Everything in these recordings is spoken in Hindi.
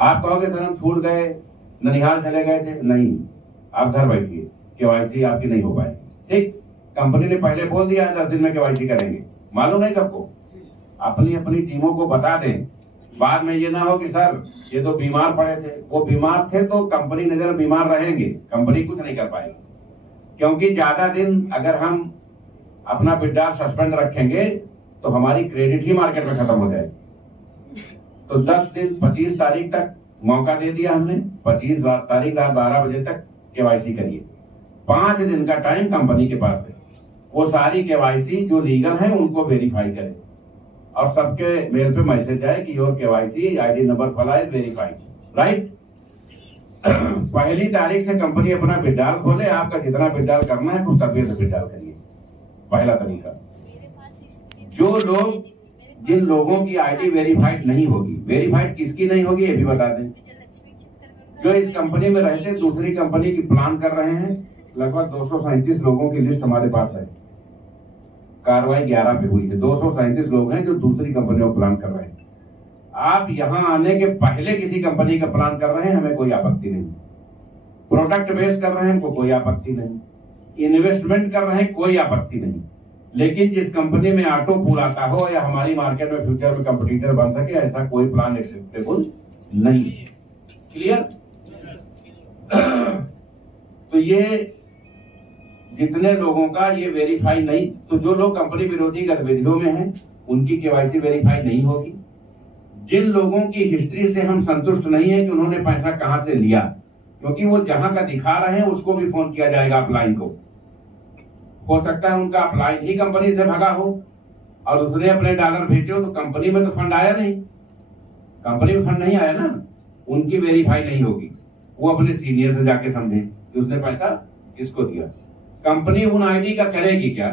आप कहोगे सर हम छूट गए, ननिहाल चले गए थे, नहीं, आप घर बैठिए, केवाईसी आपकी नहीं हो पाएगी। ठीक, कंपनी ने पहले बोल दिया है 10 दिन में केवाईसी करेंगे, मालूम है सबको। अपनी अपनी टीमों को बता दें, बाद में ये ना हो कि सर ये तो बीमार पड़े थे। वो बीमार थे तो कंपनी नजर बीमार रहेंगे, कंपनी कुछ नहीं कर पाएगी। क्योंकि ज्यादा दिन अगर हम अपना विड्रॉल सस्पेंड रखेंगे तो हमारी क्रेडिट ही मार्केट में खत्म हो जाएगी। तो 10 दिन 25 तारीख तक मौका दे दिया हमने, 25 तारीख रात 12 बजे तक केवाईसी करिए। 5 दिन का टाइम कंपनी के पास है, वो सारी केवाईसी जो लीगल है उनको वेरीफाई करे और सबके मेल पे मैसेज आए कि योर केवाईसी आईडी नंबर फला इज वेरीफाइड, राइट। पहली तारीख से कंपनी अपना विड्रॉल खोले, आपका जितना विड्रॉल करना है कुछ तभी से विड्रॉल करिए। पहला तरीका। जो लोग, जिन लोगों की आईडी वेरीफाइड नहीं होगी, वेरीफाइड किसकी नहीं होगी ये भी बता दें। जो इस कंपनी में रहते दूसरी कंपनी की प्लान कर रहे हैं, लगभग 237 लोगों की लिस्ट हमारे पास है, कार्रवाई 11 पे हुई है। 237 लोग हैं जो दूसरी कंपनियों में प्लान कर रहे हैं। आप यहां आने के पहले किसी कंपनी का प्लान कर रहे हैं, हमें कोई आपत्ति नहीं। प्रोडक्ट बेस कर रहे हैं, हमको कोई आपत्ति नहीं। इन्वेस्टमेंट कर रहे हैं, कोई आपत्ति नहीं। लेकिन जिस कंपनी में ऑटो पूल आता हो या हमारी मार्केट में फ्यूचर में कंपटीटर बन सके, ऐसा कोई प्लान एक्सेप्टेबल नहीं है। क्लियर? तो ये जितने लोगों का ये वेरीफाई नहीं, तो जो लोग कंपनी विरोधी गतिविधियों में हैं उनकी केवाईसी वेरीफाई नहीं होगी। जिन लोगों की हिस्ट्री से हम संतुष्ट नहीं है कि उन्होंने पैसा कहां से लिया, क्योंकि वो जहां का दिखा रहे हैं उसको भी फोन किया जाएगा अपलाइन को। हो सकता है उनका अपलाइन ही कंपनी से भगा हो और उसने अपने डॉलर भेजे हो, तो कंपनी में तो फंड आया नहीं, कंपनी में फंड नहीं आया ना, उनकी वेरीफाई नहीं होगी। वो अपने सीनियर से जाके समझे कि उसने पैसा किसको दिया। कंपनी उन आईडी का करेगी क्या?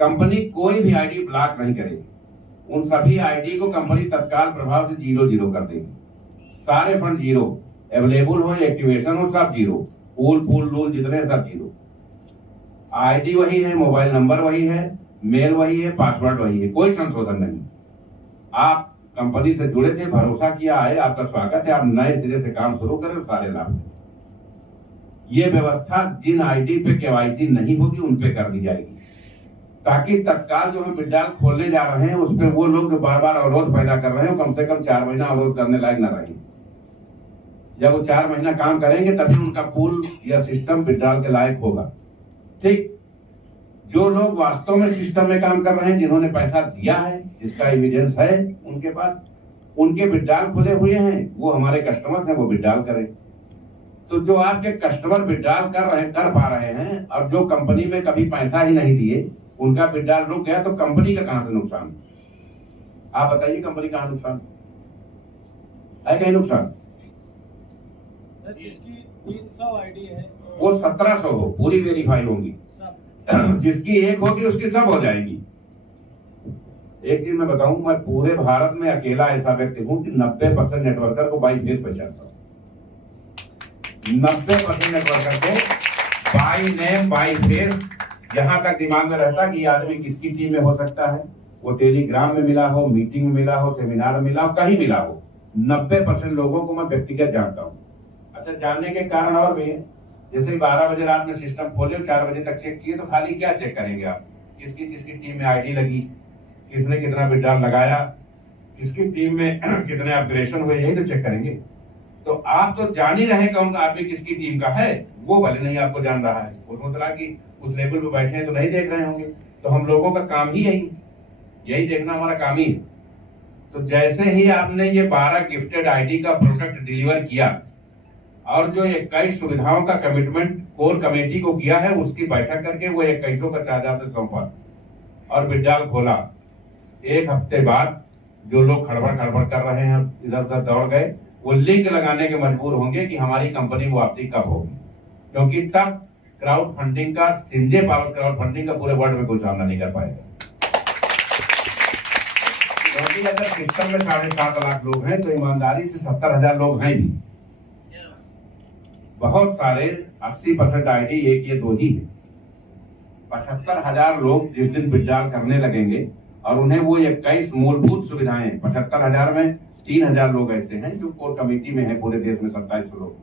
कंपनी कोई भी आईडी ब्लॉक नहीं करेगी। उन सभी आईडी को कंपनी तत्काल प्रभाव से 0 कर देगी। सारे फंड 0, अवेलेबल हो, एक्टिवेशन हो, सब 0, पूल रूल जितने सब 0। आईडी वही है, मोबाइल नंबर वही है, मेल वही है, पासवर्ड वही है, कोई संशोधन नहीं। आप कंपनी से जुड़े थे, भरोसा किया है, आपका स्वागत है, आप नए सिरे से काम शुरू करें, सारे लाभ। ये व्यवस्था जिन आईडी पे केवाईसी नहीं होगी उन पे कर दी जाएगी, ताकि तत्काल जो हम विड्रॉल खोलने जा रहे हैं उस पर वो लोग जो बार बार अवरोध पैदा कर रहे हैं कम से कम 4 महीना अवरोध करने लायक न रहे। जब वो 4 महीना काम करेंगे तभी उनका पूल या सिस्टम विड्रॉल के लायक होगा। ठीक, जो लोग वास्तव में सिस्टम में काम कर रहे हैं, जिन्होंने पैसा दिया है, जिसका एविडेंस है उनके पास, उनके विड्रॉल खुले हुए हैं, वो हमारे कस्टमर्स हैं, वो विड्रॉल करें। तो जो आपके कस्टमर विड्रॉल कर पा रहे हैं और जो कंपनी में कभी पैसा ही नहीं दिए, उनका विड्रॉल रुक गया, तो कंपनी का कहां से नुकसान? आप बताइए, कंपनी कहां नुकसान है? कहीं नुकसान? सर जिसकी 300 आईडी है वो 1700 हो, पूरी वेरीफाई होंगी। जिसकी एक होगी उसकी सब हो जाएगी। एक चीज मैं बताऊं, मैं पूरे भारत में अकेला ऐसा व्यक्ति हूं कि 90% नेटवर्कर को बाई फेस पहचानता हूं। 90% नेटवर्कर को बाई नेम बाई फेस, जहां तक दिमाग में रहता कि आदमी किसकी टीम में हो सकता है, वो टेलीग्राम में मिला हो, मीटिंग में मिला हो, सेमिनार में मिला हो, कहीं मिला हो, 90% लोगों को मैं व्यक्तिगत जानता हूं। अच्छा, जानने के कारण और भी है, जैसे 12 बजे रात में सिस्टम खोले, 4 बजे तक चेक किए, तो खाली क्या चेक करेंगे आप? किसकी किसकी टीम में आईडी लगी, किसने कितना विड्रॉल लगाया, किसकी टीम में कितने अपग्रेडेशन हुए, यही तो चेक करेंगे। तो आप तो जान ही रहे कौन सा आदमी किसकी टीम का है, वो भले नहीं आपको जान रहा है, वो सोच रहा कि उस लेवल पे बैठे हैं तो नहीं देख रहे होंगे। तो हम लोगों का काम ही यही देखना हमारा काम ही है। तो जैसे ही आपने ये 12 गिफ्टेड आईडी का प्रोडक्ट डिलीवर किया और जो 21 सुविधाओं का कमिटमेंट कोर कमेटी को किया है, उसकी बैठक करके वो 21 का चार्ज आपसे सौंपा और विड्रॉल खोला, 1 हफ्ते बाद जो लोग खड़बड़ कर रहे हैं, इधर उधर दौड़ गए, वो लिंक लगाने के मजबूर होंगे कि हमारी कंपनी वापसी कब होगी, क्योंकि तब क्राउड फंडिंग का, सिंजे पावर क्राउड फंडिंग का पूरे वर्ल्ड में कोई सामना नहीं कर पाएगा। क्योंकि अगर सिस्टम में 7.5 लाख लोग हैं तो ईमानदारी से 70,000 लोग हैं भी, बहुत सारे 80% आईडी 1 या 2 ही है। 75,000 लोग जिस दिन विड्रॉल करने लगेंगे और उन्हें वो 21 मूलभूत सुविधाएं, 75,000 में 3000 लोग ऐसे हैं जो कोर कमेटी में हैं पूरे देश में, 27 लोग।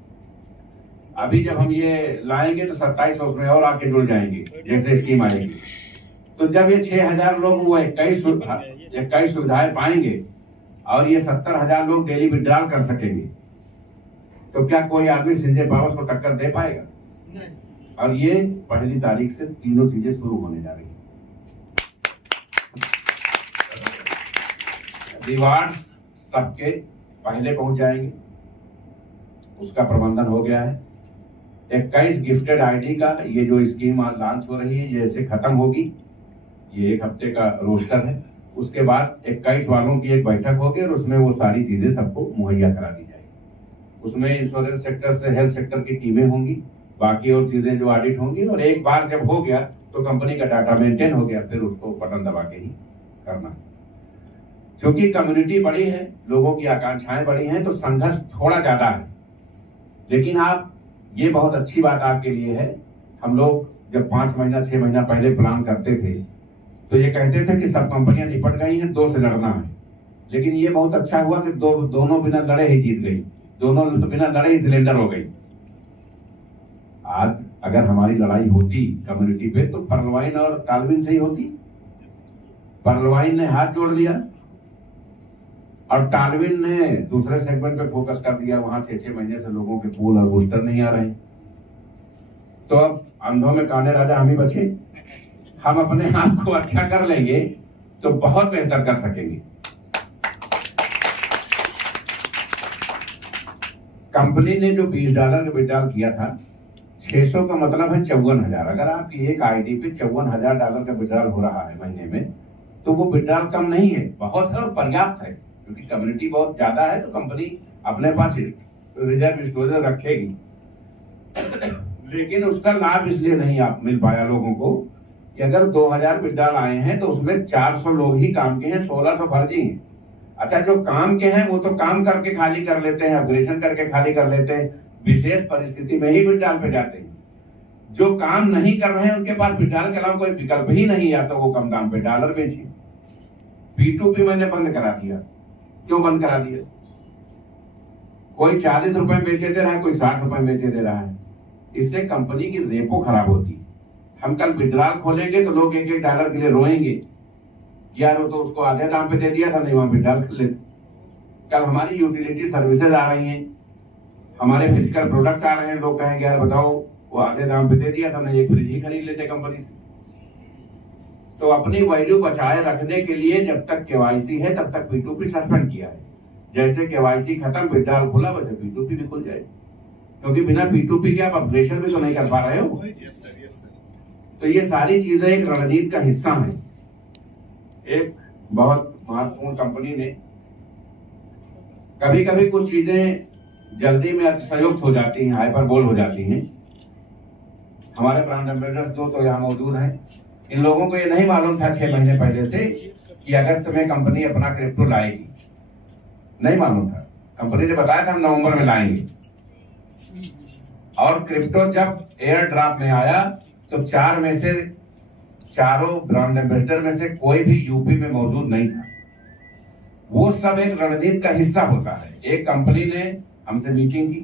अभी जब हम ये लाएंगे तो 27 उसमें और आके जुड़ जाएंगे जैसे स्कीम आएगी। तो जब ये 6000 लोग वो 21 सुविधाएं पाएंगे और ये 70,000 लोग डेली विड्रॉल कर सकेंगे, तो क्या कोई आदमी संजय पावर्स को टक्कर दे पाएगा? नहीं। और ये 1 तारीख से तीनों चीजें शुरू होने जा रही है। रिवार्ड्स सबके पहले पहुंच जाएंगे, उसका प्रबंधन हो गया है। 21 गिफ्टेड आईडी का ये जो स्कीम आज लॉन्च हो रही है, जैसे खत्म होगी, ये 1 हफ्ते का रोस्टर है, उसके बाद 21 वालों की एक बैठक होगी और उसमें वो सारी चीजें सबको मुहैया करा दी जाएगी। उसमें इंश्योरेंस सेक्टर से हेल्थ सेक्टर की टीमें होंगी, बाकी और चीजें जो ऑडिट होंगी, और एक बार जब हो गया तो कंपनी का डाटा मेंटेन हो गया, फिर उसको बटन दबा के ही करना है। क्योंकि कम्युनिटी बड़ी है, लोगों की आकांक्षाएं बड़ी हैं, तो संघर्ष थोड़ा ज्यादा है। लेकिन आप, ये बहुत अच्छी बात आपके लिए है, हम लोग जब 5 महीना 6 महीना पहले प्लान करते थे तो ये कहते थे कि सब कंपनियां निपट गई हैं, 2 से लड़ना है। लेकिन ये बहुत अच्छा हुआ कि दोनों बिना लड़े ही जीत गई, दोनों बिना लड़े ही सिलेंडर हो गई। आज अगर हमारी लड़ाई होती कम्युनिटी पे तो पर्लवाइन और टालविन से ही होती। पर्लवाइन ने हाथ जोड़ दिया और टालविन ने दूसरे सेगमेंट पे फोकस कर दिया, वहां 6-6 महीने से लोगों के पूल और बूस्टर नहीं आ रहे। तो अब अंधों में काने राजा हम ही बचे। हम अपने आप को अच्छा कर लेंगे तो बहुत बेहतर कर सकेंगे। कंपनी ने जो $20 का विड्रॉल किया था, 600 का मतलब है 54,000। अगर आपकी एक आईडी पे $54,000 का विड्रॉल हो रहा है महीने में, तो वो विड्रॉल कम नहीं है, बहुत है और पर्याप्त है। क्योंकि कम्युनिटी बहुत ज्यादा है तो कंपनी अपने पास रिजर्व स्टोरेज रखेगी। लेकिन उसका लाभ इसलिए नहीं आप मिल पाया लोगों को कि अगर 2000 विड्रॉल आए हैं तो उसमें 400 लोग ही काम के हैं, 1600 फर्जी हैं। अच्छा, जो काम के हैं वो तो काम करके खाली कर लेते हैं, अपग्रेडेशन करके खाली कर लेते हैं, विशेष परिस्थिति में ही विड्रॉल पे जाते हैं। जो काम नहीं कर रहे हैं उनके पास विड्रॉल के अलावा कोई विकल्प ही नहीं है, तो वो कम दाम पे डॉलर बेचे। P2P मैंने बंद करा दिया। क्यों बंद करा दिया? कोई 40 रुपए बेचे दे रहा है, कोई 60 रुपए बेचे दे रहा है। इससे कंपनी की रेपो खराब होती है। हम कल विड्रॉल खोलेंगे तो लोग $1-1 के लिए रोएंगे, यार वो तो उसको आधे दाम पे दे दिया था, नहीं वहां विड्रॉल कर लेते। कल हमारी यूटिलिटी सर्विसेज आ रही हैं, हमारे फिजिकल प्रोडक्ट आ रहे हैं, लोग कहेंगे यार बताओ वो आधे दाम पे दे दिया था, नहीं एक फ्रिज ही खरीद लेते कंपनी से। तो अपनी वैल्यू बचाए रखने के लिए जब तक केवाईसी है तब तक P2P सस्पेंड किया है। जैसे केवाईसी खत्म, विड्रॉल खुला, वैसे P2P भी खुल जाएगा। क्योंकि बिना P2P के आप अपग्रेडेशन भी तो नहीं कर पा रहे हो। तो ये सारी चीजें एक रणनीति का हिस्सा है। एक बहुत महत्वपूर्ण कंपनी ने, कभी कभी कुछ चीजें जल्दी में अतिशयोक्त हो जाती हैं, हाइपरबोल हो जाती हैं। हमारे ब्रांड एम्बेसडर तो यहाँ मौजूद हैं, इन लोगों को ये नहीं मालूम था 6 महीने पहले से कि अगस्त में कंपनी अपना क्रिप्टो लाएगी, नहीं मालूम था। कंपनी ने बताया था हम नवंबर में लाएंगे, और क्रिप्टो जब एयर ड्रॉप में आया तो 4 में से चारों ब्रांड एम्बेसडर में से कोई भी यूपी में मौजूद नहीं था। वो सब एक रणनीति का हिस्सा होता है। एक कंपनी ने हमसे मीटिंग की,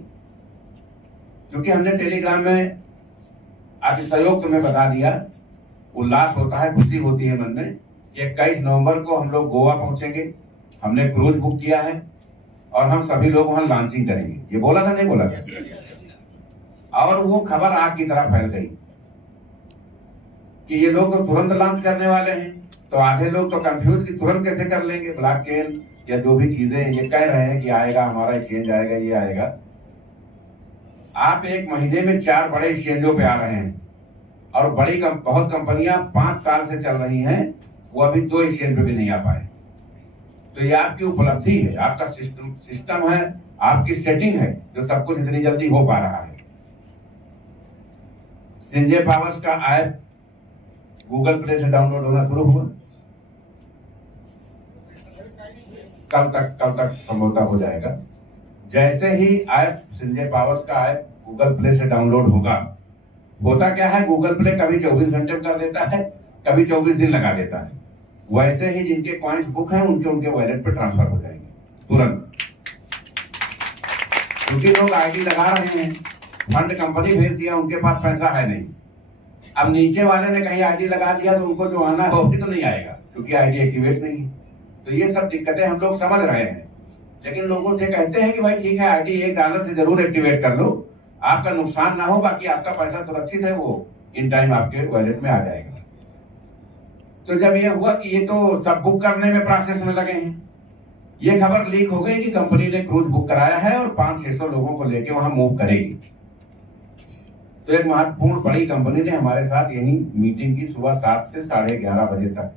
क्योंकि हमने टेलीग्राम में अतिशयोक्त में बता दिया, उल्लास होता है, खुशी होती है मन में। 21 नवंबर को हम लोग गोवा पहुंचेंगे, हमने क्रूज बुक किया है और हम सभी लोग वहां लॉन्चिंग करेंगे। ये बोला था, नहीं बोला था? और वो खबर आग की तरह फैल गई कि ये लोग तो तुरंत लॉन्च करने वाले हैं। तो आधे लोग तो कंफ्यूज कि तुरंत कैसे कर लेंगे, ब्लॉकचेन या जो भी चीजें ये कह रहे हैं कि आएगा, हमारा एक्सचेंज आएगा, ये आएगा। आप 1 महीने में 4 बड़े एक्सचेंजों पे आ रहे हैं, और बहुत कंपनियां 5 साल से चल रही हैं, वो अभी 2 एक्सचेंज पे भी नहीं आ पाए। तो ये आपकी उपलब्धि है, आपका सिस्टम है, आपकी सेटिंग है, जो सब कुछ इतनी जल्दी हो पा रहा है। संजय पावर्स का ऐप गूगल प्ले से डाउनलोड होना शुरू हुआ, कल तक संभवतः हो जाएगा। जैसे ही ऐप संजय पावर्स का ऐप गूगल प्ले से डाउनलोड होगा, होता क्या है, गूगल प्ले कभी 24 घंटे में कर देता है, कभी 24 दिन लगा देता है। वैसे ही जिनके कॉइन्स बुक हैं उनके वॉलेट पे ट्रांसफर हो जाएंगे तुरंत। क्योंकि लोग आईडी लगा रहे हैं, फंड कंपनी भेज दिया, उनके पास पैसा है नहीं। अब नीचे वाले ने कहीं आईडी लगा दिया तो उनको जो आना है वो भी तो नहीं आएगा, क्योंकि आईडी एक्टिवेट नहीं है। तो ये सब दिक्कतें हम लोग समझ रहे हैं, लेकिन लोगों से कहते हैं कि भाई ठीक है, आईडी $1 से जरूर एक्टिवेट कर लो, आपका नुकसान ना हो, बाकी आपका पैसा सुरक्षित है, वो इन टाइम आपके वॉलेट में आ जाएगा। तो जब ये हुआ कि ये तो सब बुक करने में प्रोसेस में लगे हैं, ये खबर लीक हो गई कि कंपनी ने क्रूज बुक कराया है और 500-600 लोगों को लेके वहां मूव करेगी। तो एक महत्वपूर्ण बड़ी कंपनी ने हमारे साथ यही मीटिंग की सुबह 7 से 11:30 बजे तक,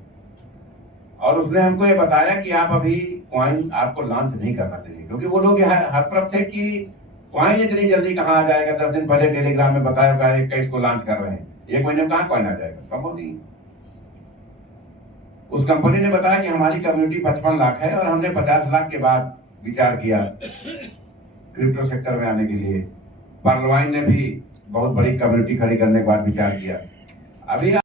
और उसने हमको ये बताया कि आप अभी कॉइन आपको लॉन्च नहीं करना चाहिए, क्योंकि वो लोग हतप्रभ थे कि कॉइन इतनी जल्दी कहाँ आ जाएगा। 10 दिन पहले टेलीग्राम में बताया 21 को लॉन्च कर रहे हैं, 1 महीने में कहाँ कॉइन आ जाएगा, संभव नहीं। उस कंपनी ने बताया कि हमारी कम्युनिटी 55 लाख है और हमने 50 लाख के बाद विचार किया क्रिप्टो सेक्टर में आने के लिए। पर्लवाइन ने भी बहुत बड़ी कम्युनिटी खड़ी करने के बाद विचार किया। अभी